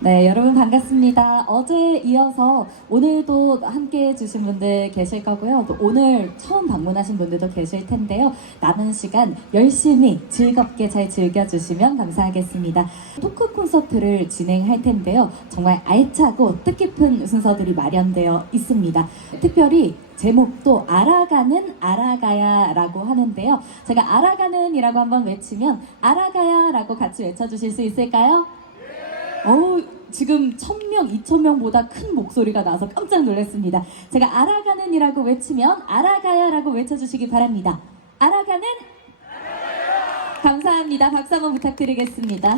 네, 여러분 반갑습니다. 어제 이어서 오늘도 함께 해주신 분들 계실 거고요. 또 오늘 처음 방문하신 분들도 계실 텐데요. 남은 시간 열심히 즐겁게 잘 즐겨주시면 감사하겠습니다. 토크 콘서트를 진행할 텐데요. 정말 알차고 뜻깊은 순서들이 마련되어 있습니다. 특별히 제목도 알아가는 알아가야 라고 하는데요. 제가 알아가는 이라고 한번 외치면 알아가야 라고 같이 외쳐주실 수 있을까요? 지금 1000명, 2000명보다 큰 목소리가 나서 깜짝 놀랐습니다. 제가 알아가는 이라고 외치면 알아가야 라고 외쳐주시기 바랍니다. 알아가는? 감사합니다. 박수 한번 부탁드리겠습니다.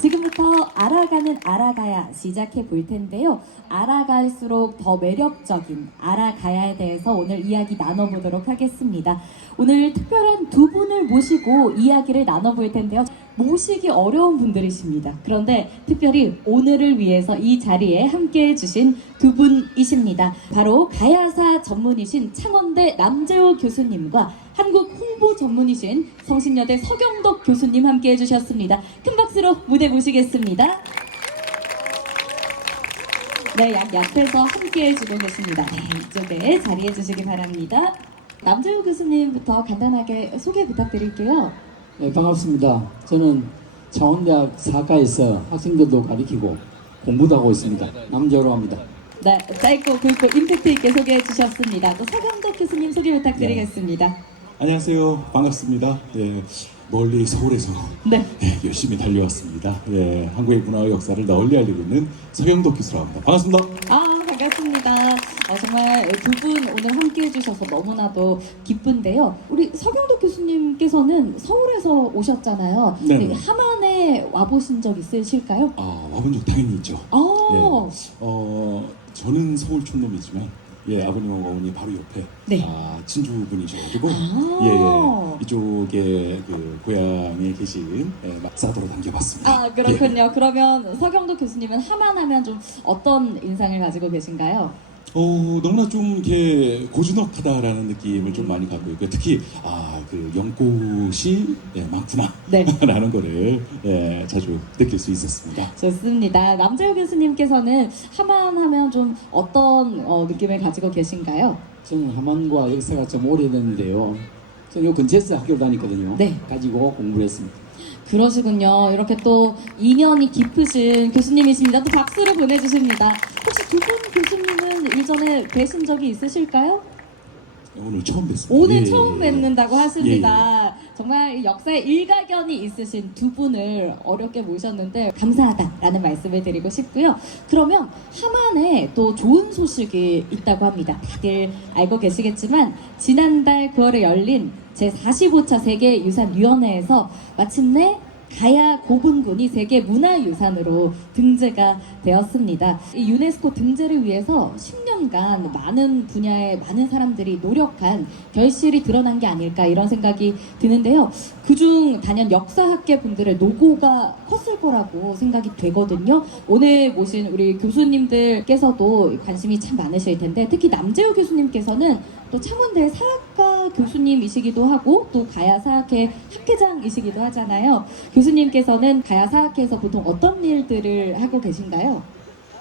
지금부터 알아가는 알아가야 시작해 볼 텐데요. 알아갈수록 더 매력적인 알아가야에 대해서 오늘 이야기 나눠보도록 하겠습니다. 오늘 특별한 두 분을 모시고 이야기를 나눠볼 텐데요. 모시기 어려운 분들이십니다. 그런데 특별히 오늘을 위해서 이 자리에 함께 해주신 두 분이십니다. 바로 가야사 전문이신 창원대 남재호 교수님과 한국 홍보 전문이신 성신여대 서경덕 교수님 함께 해주셨습니다. 큰 박수로 무대 모시겠습니다. 네, 옆에서 함께 해주고 계십니다. 네, 이쪽에 자리해 주시기 바랍니다. 남재호 교수님부터 간단하게 소개 부탁드릴게요. 네, 반갑습니다. 저는 창원대학 사과에서 학생들도 가르치고 공부도 하고 있습니다. 남재호로 합니다. 네, 짧고 굵고 임팩트 있게 소개해 주셨습니다. 또 서경덕 교수님 소개 부탁드리겠습니다. 네. 안녕하세요. 반갑습니다. 예, 멀리 서울에서 네. 열심히 달려왔습니다. 예, 한국의 문화와 역사를 널리 알리고 있는 서경덕 교수라고 합니다. 반갑습니다. 반갑습니다. 정말 두 분 오늘 함께 해주셔서 너무나도 기쁜데요. 우리 서경덕 교수님께서는 서울에서 오셨잖아요. 네. 함안에 와보신 적 있으실까요? 와본 적 당연히 있죠. 예, 저는 서울 촌놈이지만 아버님하고 어머니 바로 옆에 진주 분이셔가지고 이쪽에 그 고향에 계신 싸도로 당겨봤습니다. 그렇군요. 그러면 서경덕 교수님은 함안하면 좀 어떤 인상을 가지고 계신가요? 너무나 좀 이렇게 고즈넉하다라는 느낌을 좀 많이 갖고 있고요. 특히 그 연꽃이 많구나 라는 거를 자주 느낄 수 있었습니다. 좋습니다. 남재호 교수님께서는 함안하면 좀 어떤 느낌을 가지고 계신가요? 저는 함안과 역사가 좀 오래됐는데요. 저는 요 근처에서 학교를 다녔거든요. 네. 가지고 공부를 했습니다. 그러시군요. 이렇게 또 인연이 깊으신 교수님이십니다. 또 박수를 보내주십니다. 혹시 두 분 교수님은 이전에 뵈신 적이 있으실까요? 오늘 처음 뵙습니다. 오늘 처음 뵙는다고 하십니다. 정말 역사에 일가견이 있으신 두 분을 어렵게 모셨는데 감사하다라는 말씀을 드리고 싶고요. 그러면 함안에 또 좋은 소식이 있다고 합니다. 다들 알고 계시겠지만 지난달 9월에 열린 제45차 세계유산위원회에서 마침내 가야 고분군이 세계문화유산으로 등재가 되었습니다. 이 유네스코 등재를 위해서 10년간 많은 분야의 많은 사람들이 노력한 결실이 드러난 게 아닐까 이런 생각이 드는데요. 그중 단연 역사학계 분들의 노고가 컸을 거라고 생각이 되거든요. 오늘 모신 우리 교수님들께서도 관심이 참 많으실 텐데 특히 남재호 교수님께서는 또 창원대 사학과 교수님이시기도 하고 또 가야사학회 학회장이시기도 하잖아요. 교수님께서는 가야사학회에서 보통 어떤 일들을 하고 계신가요?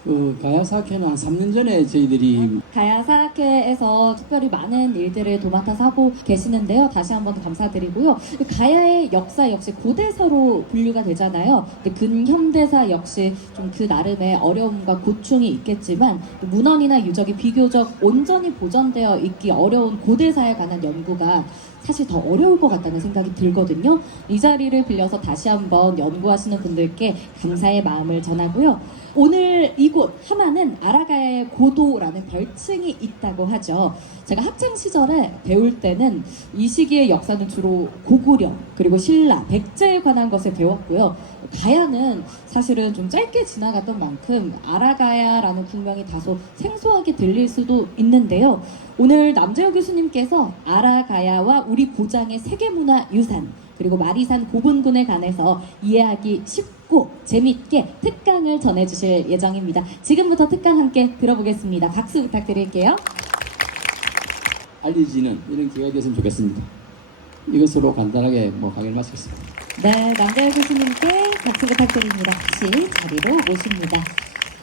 그 가야사학회는 한 3년 전에 저희들이 가야사학회에서 특별히 많은 일들을 도맡아서 하고 계시는데요. 다시 한번 감사드리고요. 가야의 역사 역시 고대사로 분류가 되잖아요. 근데 근현대사 역시 좀 그 나름의 어려움과 고충이 있겠지만 문헌이나 유적이 비교적 온전히 보존되어 있기 어려운 고대사에 관한 연구가 사실 더 어려울 것 같다는 생각이 들거든요. 이 자리를 빌려서 다시 한번 연구하시는 분들께 감사의 마음을 전하고요. 오늘 이곳 함안은 알아가야의 고도라는 별칭이 있다고 하죠. 제가 학창 시절에 배울 때는 이 시기의 역사는 주로 고구려 그리고 신라, 백제에 관한 것을 배웠고요. 가야는 사실은 좀 짧게 지나갔던 만큼 알아가야라는 국명이 다소 생소하게 들릴 수도 있는데요. 오늘 남재호 교수님께서 알아가야와 우리 고장의 세계문화유산 그리고 마리산 고분군에 관해서 이해하기 쉽고 재밌게 특강을 전해주실 예정입니다. 지금부터 특강 함께 들어보겠습니다. 박수 부탁드릴게요. 알려지는 이런 기회가 됐으면 좋겠습니다. 이것으로 간단하게 뭐 강의를 마치겠습니다. 네, 남자희 교수님께 박수 부탁드립니다. 다시 자리로 모십니다.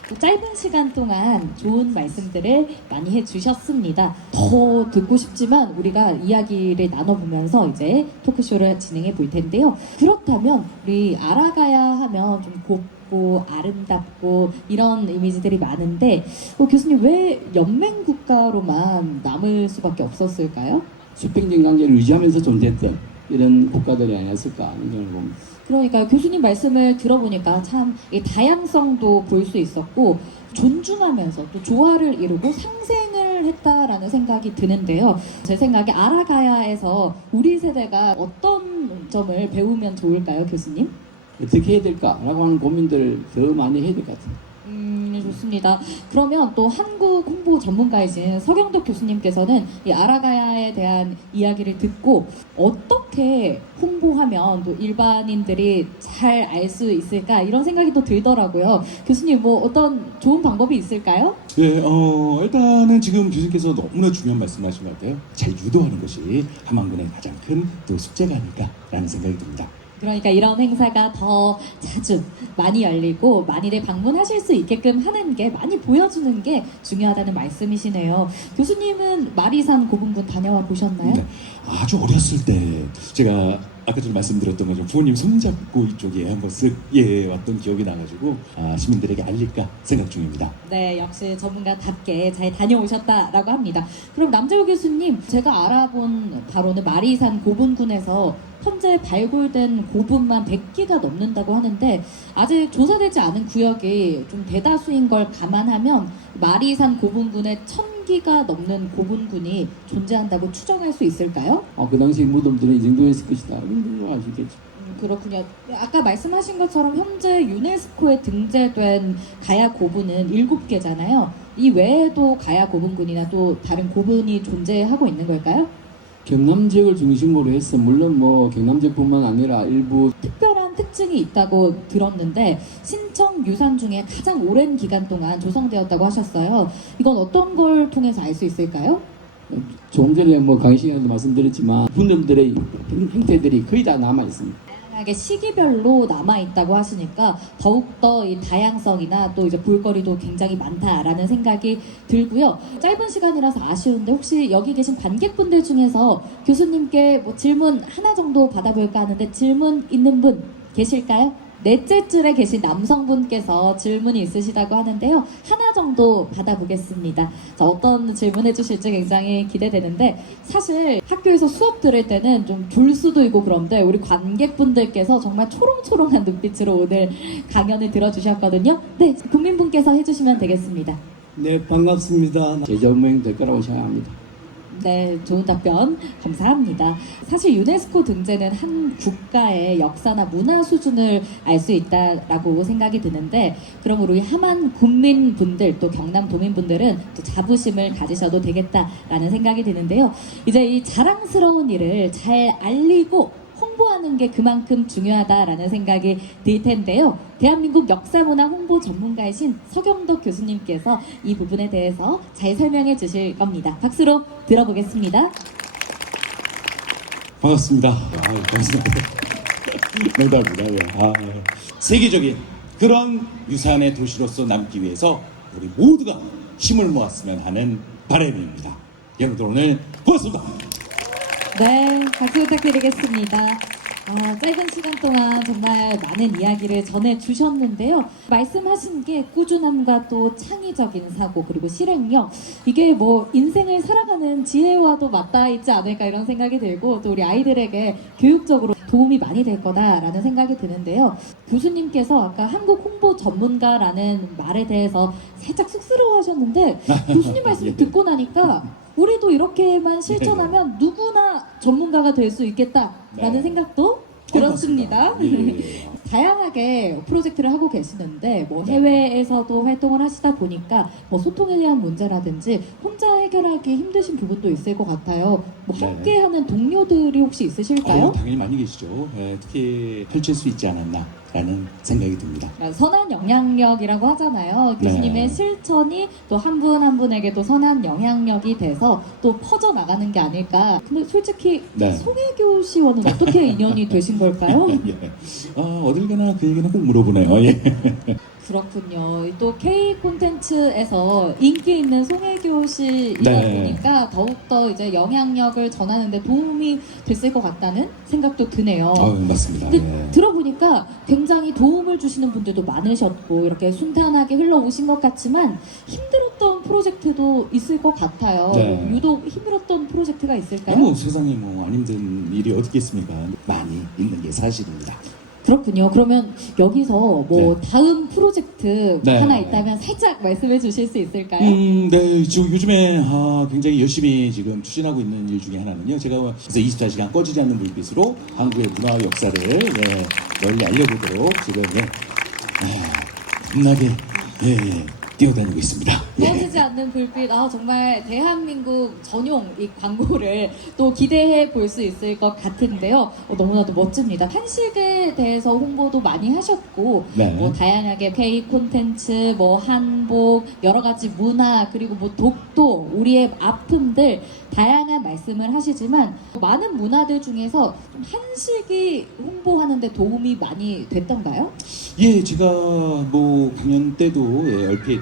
또 짧은 시간 동안 좋은 말씀들을 많이 해주셨습니다. 더 듣고 싶지만 우리가 이야기를 나눠보면서 이제 토크쇼를 진행해 볼 텐데요. 그렇다면 우리 알아가야 하면 좀 곱고 아름답고 이런 이미지들이 많은데 교수님 왜 연맹 국가로만 남을 수밖에 없었을까요? 수평적 관계를 유지하면서 존재했던 이런 국가들이 아니었을까 하는 생각을 봅니다. 그러니까 교수님 말씀을 들어보니까 참 이 다양성도 볼 수 있었고 존중하면서 또 조화를 이루고 상생을 했다라는 생각이 드는데요. 제 생각에 아라가야에서 우리 세대가 어떤 점을 배우면 좋을까요, 교수님? 어떻게 해야 될까라고 하는 고민들을 더 많이 해야 될 것 같아요. 좋습니다. 그러면 또 한국 홍보 전문가이신 서경덕 교수님께서는 이 아라가야에 대한 이야기를 듣고 어떻게 홍보하면 또 일반인들이 잘 알 수 있을까 이런 생각이 또 들더라고요. 교수님 뭐 어떤 좋은 방법이 있을까요? 네, 일단은 지금 교수님께서 너무나 중요한 말씀하신 것 같아요. 잘 유도하는 것이 함안군의 가장 큰 또 숙제가 아닐까라는 생각이 듭니다. 그러니까 이런 행사가 더 자주 많이 열리고 많이들 방문하실 수 있게끔 하는 게 많이 보여주는 게 중요하다는 말씀이시네요. 교수님은 마리산 고분군 다녀와 보셨나요? 네, 아주 어렸을 때 제가 아까 전에 말씀드렸던 것처럼 부모님 손잡고 이쪽에 한번 쓱 왔던 기억이 나가지고 시민들에게 알릴까 생각 중입니다. 네, 역시 전문가답게 잘 다녀오셨다라고 합니다. 그럼 남재호 교수님, 제가 알아본 바로는 마리산 고분군에서 현재 발굴된 고분만 100기가 넘는다고 하는데 아직 조사되지 않은 구역이 좀 대다수인 걸 감안하면 마리산 고분군에 1000기가 넘는 고분군이 존재한다고 추정할 수 있을까요? 그 당시 무덤들은 이 정도였을 것이다. 이런 걸 알 수 있겠죠. 그렇군요. 아까 말씀하신 것처럼 현재 유네스코에 등재된 가야 고분은 7개잖아요. 이 외에도 가야 고분군이나 또 다른 고분이 존재하고 있는 걸까요? 경남 지역을 중심으로 해서 물론 뭐 경남 지역뿐만 아니라 일부 특별한 특징이 있다고 들었는데 신청 유산 중에 가장 오랜 기간 동안 조성되었다고 하셨어요. 이건 어떤 걸 통해서 알 수 있을까요? 조금 전에 뭐 강의 시간에도 말씀드렸지만 분들의 형태들이 거의 다 남아 있습니다. 다양하게 시기별로 남아 있다고 하시니까 더욱더 이 다양성이나 또 이제 볼거리도 굉장히 많다라는 생각이 들고요. 짧은 시간이라서 아쉬운데 혹시 여기 계신 관객분들 중에서 교수님께 뭐 질문 하나 정도 받아볼까 하는데 질문 있는 분 계실까요? 넷째 줄에 계신 남성분께서 질문이 있으시다고 하는데요. 하나 정도 받아보겠습니다. 자, 어떤 질문 해주실지 굉장히 기대되는데 사실 학교에서 수업 들을 때는 좀 졸 수도 있고 그런데 우리 관객분들께서 정말 초롱초롱한 눈빛으로 오늘 강연을 들어주셨거든요. 네, 국민분께서 해주시면 되겠습니다. 네, 반갑습니다. 제자운명이 될 거라고 생각합니다. 네, 좋은 답변 감사합니다. 사실 유네스코 등재는 한 국가의 역사나 문화 수준을 알 수 있다라고 생각이 드는데 그럼 우리 함안 군민분들 또 경남 도민분들은 또 자부심을 가지셔도 되겠다라는 생각이 드는데요. 이제 이 자랑스러운 일을 잘 알리고 홍보하는 게 그만큼 중요하다라는 생각이 들 텐데요. 대한민국 역사문화 홍보 전문가이신 서경덕 교수님께서 이 부분에 대해서 잘 설명해 주실 겁니다. 박수로 들어보겠습니다. 반갑습니다. 감사합니다. 농담입니다. 세계적인 그런 유산의 도시로서 남기 위해서 우리 모두가 힘을 모았으면 하는 바람입니다. 여러분들 오늘 고맙습니다. 네, 박수 부탁드리겠습니다. 짧은 시간 동안 정말 많은 이야기를 전해주셨는데요. 말씀하신 게 꾸준함과 또 창의적인 사고 그리고 실행력 이게 뭐 인생을 살아가는 지혜와도 맞닿아 있지 않을까 이런 생각이 들고 또 우리 아이들에게 교육적으로 도움이 많이 될 거다라는 생각이 드는데요. 교수님께서 아까 한국 홍보 전문가라는 말에 대해서 살짝 쑥스러워하셨는데 교수님 말씀 듣고 나니까 우리도 이렇게만 실천하면 누구나 전문가가 될 수 있겠다라는 생각도 들었습니다. 다양하게 프로젝트를 하고 계시는데 뭐 해외에서도 활동을 하시다 보니까 뭐 소통에 대한 문제라든지 혼자 해결하기 힘드신 부분도 있을 것 같아요. 뭐 함께하는 동료들이 혹시 있으실까요? 당연히 많이 계시죠. 특히 펼칠 수 있지 않았나 않을까라는 생각이 듭니다. 선한 영향력이라고 하잖아요. 교수님의 네. 실천이 또 한 분 한 분에게도 선한 영향력이 돼서 또 퍼져나가는 게 아닐까. 근데 솔직히 네. 송혜교 씨와는 어떻게 인연이 되신 걸까요? 예. 어딜 가나 그 얘기는 꼭 물어보네요. 예. 그렇군요. 또 K 콘텐츠에서 인기 있는 송혜교 씨이다 네. 보니까 더욱더 이제 영향력을 전하는데 도움이 됐을 것 같다는 생각도 드네요. 맞습니다. 근데 예. 들어보니까 굉장히 도움을 주시는 분들도 많으셨고 이렇게 순탄하게 흘러오신 것 같지만 힘들었던 프로젝트도 있을 것 같아요. 네. 유독 힘들었던 프로젝트가 있을까요? 뭐 세상에 뭐 안 힘든 일이 어디 있겠습니까? 많이 있는 게 사실입니다. 그렇군요. 그러면 여기서 뭐 다음 프로젝트 네. 하나 있다면 살짝 말씀해 주실 수 있을까요? 네, 지금 요즘에 굉장히 열심히 지금 추진하고 있는 일 중에 하나는요. 제가 그래서 24시간 꺼지지 않는 불빛으로 한국의 문화 역사를 널리 알려보도록 지금 겁나게 뛰어다니고 있습니다. 꺼지지 않는 불빛, 정말 대한민국 전용 이 광고를 또 기대해 볼 수 있을 것 같은데요. 너무나도 멋집니다. 한식에 대해서 홍보도 많이 하셨고, 네. 뭐 다양하게 K 콘텐츠, 뭐 한복, 여러 가지 문화, 그리고 뭐 독도, 우리의 아픔들 다양한 말씀을 하시지만 많은 문화들 중에서 좀 한식이 홍보하는데 도움이 많이 됐던가요? 예, 제가 뭐 강연 때도 얼핏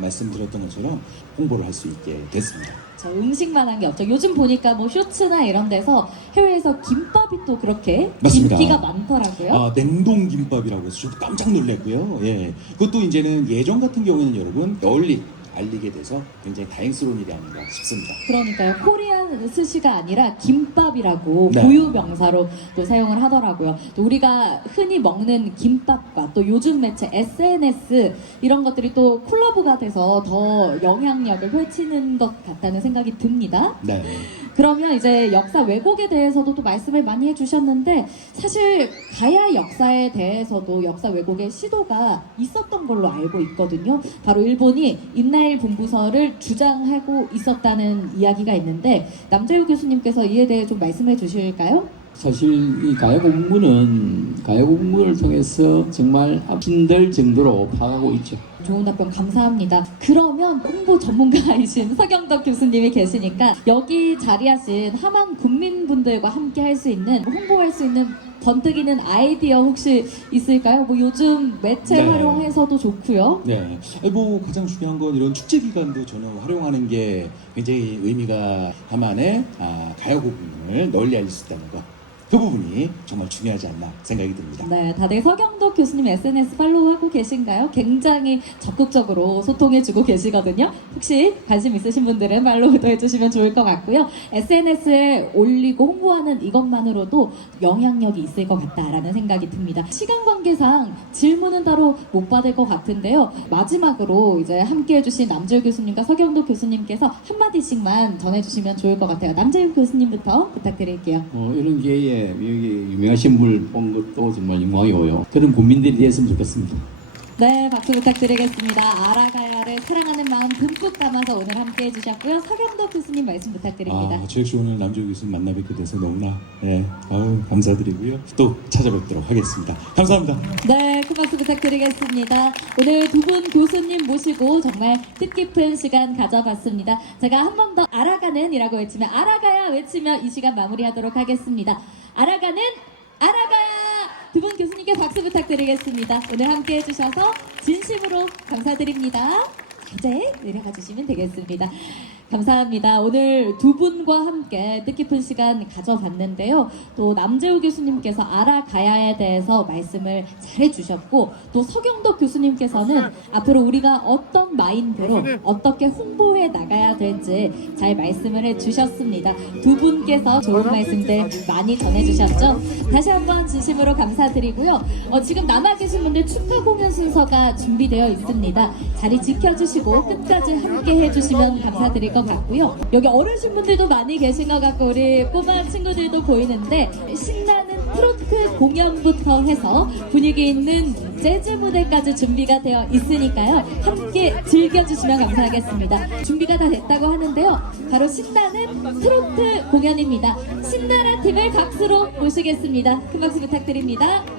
말씀드렸던 것처럼 홍보를 할 수 있게 됐습니다. 저 음식만 한 게 없죠. 요즘 보니까 뭐 쇼츠나 이런 데서 해외에서 김밥이 또 그렇게 맞습니다. 인기가 많더라고요. 냉동 김밥이라고 해서 저도 깜짝 놀랐고요. 예, 그것도 이제는 예전 같은 경우에는 여러분 널리 알리게 돼서 굉장히 다행스러운 일이 아닌가 싶습니다. 그러니까요. 코리안 스시가 아니라 김밥이라고 네. 고유 명사로 또 사용을 하더라고요. 또 우리가 흔히 먹는 김밥과 또 요즘 매체 SNS 이런 것들이 또 콜라보가 돼서 더 영향력을 펼치는 것 같다는 생각이 듭니다. 네. 그러면 이제 역사 왜곡에 대해서도 또 말씀을 많이 해주셨는데 사실 가야 역사에 대해서도 역사 왜곡의 시도가 있었던 걸로 알고 있거든요. 바로 일본이 임나일 본부설을 주장하고 있었다는 이야기가 있는데 남재우 교수님께서 이에 대해 좀 말씀해 주실까요? 사실 이 가야국문을 통해서 정말 힘들 정도로 파악하고 있죠. 좋은 답변 감사합니다. 그러면 홍보 전문가이신 서경덕 교수님이 계시니까 여기 자리하신 함안 국민분들과 함께 할 수 있는 홍보할 수 있는 번뜩이는 아이디어 혹시 있을까요? 뭐 요즘 매체 네. 활용해서도 좋고요. 네. 뭐 가장 중요한 건 이런 축제 기간도 저는 활용하는 게 굉장히 의미가 함안의 가야국문을 널리 알릴 수 있다는 것. 그 부분이 정말 중요하지 않나 생각이 듭니다. 네, 다들 서경덕 교수님 SNS 팔로우하고 계신가요? 굉장히 적극적으로 소통해주고 계시거든요. 혹시 관심 있으신 분들은 팔로우도 해주시면 좋을 것 같고요. SNS에 올리고 홍보하는 이것만으로도 영향력이 있을 것 같다라는 생각이 듭니다. 시간 관계상 질문은 따로 못 받을 것 같은데요. 마지막으로 이제 함께 해주신 남재우 교수님과 서경덕 교수님께서 한마디씩만 전해주시면 좋을 것 같아요. 남재우 교수님부터 부탁드릴게요. 이런 기회에 여기 유명하신 분 본 것도 정말 영광이고요. 그런 국민들이 됐으면 좋겠습니다. 네, 박수 부탁드리겠습니다. 아라가야를 사랑하는 마음 듬뿍 담아서 오늘 함께 해주셨고요. 서경덕 교수님 말씀 부탁드립니다. 저 역시 오늘 남재우 교수님 만나 뵙게 돼서 너무나 감사드리고요. 또 찾아뵙도록 하겠습니다. 감사합니다. 네, 큰 박수 부탁드리겠습니다. 오늘 두 분 교수님 모시고 정말 뜻깊은 시간 가져봤습니다. 제가 한 번 더 알아가는 이라고 외치면 알아가야 외치며 이 시간 마무리하도록 하겠습니다. 알아가는 알아가야! 두 분 교수님께 박수 부탁드리겠습니다. 오늘 함께 해주셔서 진심으로 감사드립니다. 이제 내려가 주시면 되겠습니다. 감사합니다. 오늘 두 분과 함께 뜻깊은 시간 가져봤는데요. 또 남재우 교수님께서 알아가야에 대해서 말씀을 잘 해주셨고 또 서경덕 교수님께서는 앞으로 우리가 어떤 마인드로 어떻게 홍보해 나가야 될지 잘 말씀을 해주셨습니다. 두 분께서 좋은 말씀들 많이 전해주셨죠. 다시 한번 진심으로 감사드리고요. 지금 남아 계신 분들 축하 공연 순서가 준비되어 있습니다. 자리 지켜주시고 끝까지 함께 해주시면 감사드릴 것 같고요. 여기 어르신분들도 많이 계신 것 같고 우리 꼬마 친구들도 보이는데 신나는 트로트 공연부터 해서 분위기 있는 재즈 무대까지 준비가 되어 있으니까요. 함께 즐겨주시면 감사하겠습니다. 준비가 다 됐다고 하는데요. 바로 신나는 트로트 공연입니다. 신나라 팀을 박수로 모시겠습니다. 큰 박수 부탁드립니다.